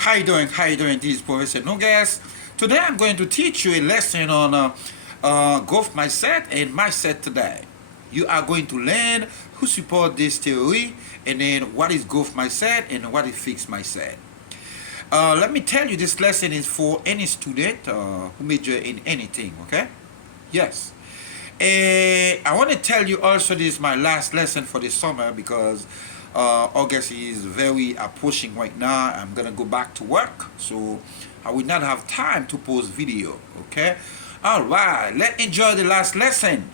How you doing? How you doing? This is Professor Nugas. Today I'm going to teach you a lesson on growth mindset and mindset today. You are going to learn who support this theory and then what is growth mindset and what is fixed mindset. Let me tell you, this lesson is for any student who major in anything. Okay? Yes. And I want to tell you also this is my last lesson for the summer because August is very approaching right now. I'm gonna go back to work, so I will not have time to post video. Okay. All right. Let's enjoy the last lesson.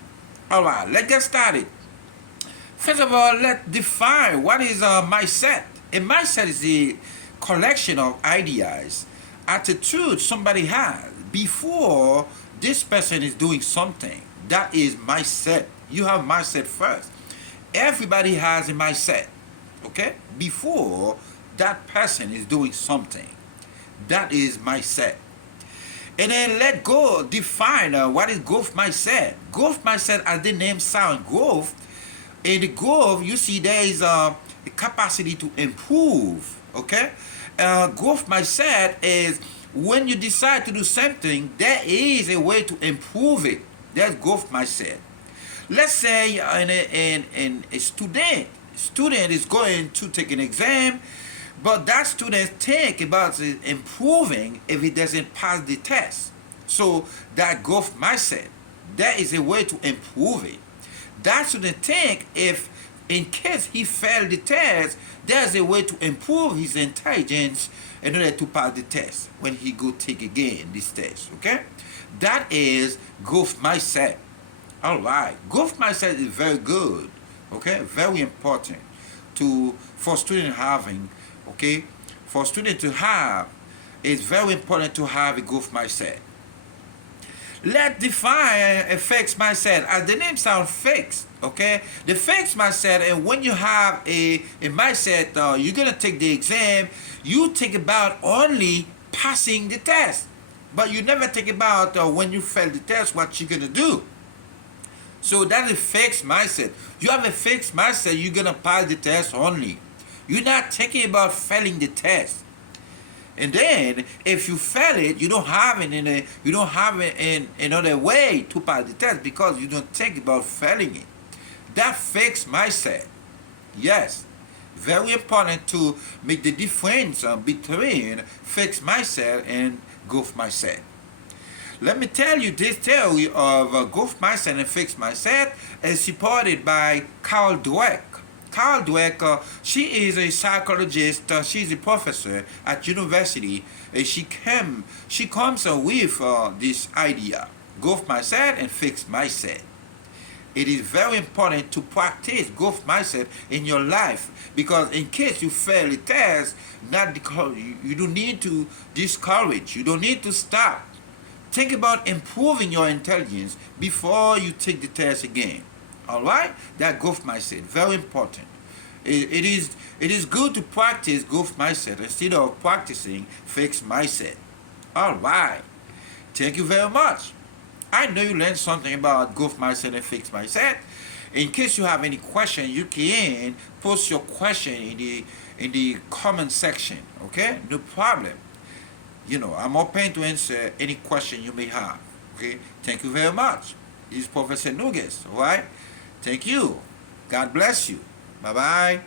All right. Let's get started. First of all, let's define what is a mindset. A mindset is a collection of ideas, attitudes somebody has before this person is doing something. That is mindset. You have mindset first. Everybody has a mindset, okay? Before that person is doing something. That is mindset. And then let go define what is growth mindset. Growth mindset, as the name sounds, growth. In the growth, you see there is a capacity to improve, okay? Growth mindset is when you decide to do something, there is a way to improve it. That's growth mindset. Let's say a student is going to take an exam, but that student think about improving if he doesn't pass the test. So that growth mindset, that is a way to improve it. That student think if in case he failed the test, there's a way to improve his intelligence in order to pass the test when he go take again this test. Okay? That is growth mindset. All right, growth mindset is very good. Okay, very important for student having. Okay, for student to have, it's very important to have a growth mindset. Let's define a fixed mindset. As the name sounds, fixed. Okay, the fixed mindset, and when you have a mindset, you're gonna take the exam. You think about only passing the test. But you never think about when you fail the test, what you're gonna do. So that's a fixed mindset. You have a fixed mindset, you're gonna pass the test only. You're not thinking about failing the test. And then if you fail it, you don't have another way to pass the test because you don't think about failing it. That fixed mindset. Yes. Very important to make the difference between fixed mindset and growth mindset. Let me tell you, this theory of growth mindset and fixed mindset is supported by Carol Dweck. Carol Dweck, she is a psychologist. She's a professor at university. She comes with this idea, growth mindset and fixed mindset. It is very important to practice growth mindset in your life because in case you fail a test, you don't need to discourage. You don't need to stop. Think about improving your intelligence before you take the test again. All right? That growth mindset, very important. It is good to practice growth mindset instead of practicing fixed mindset. All right. Thank you very much. I know you learned something about growth mindset and fixed mindset. In case you have any question, you can post your question in the comment section. Okay, no problem. I'm open to answer any question you may have. Okay, thank you very much. This is Professor Nugas. All right, thank you. God bless you. Bye bye.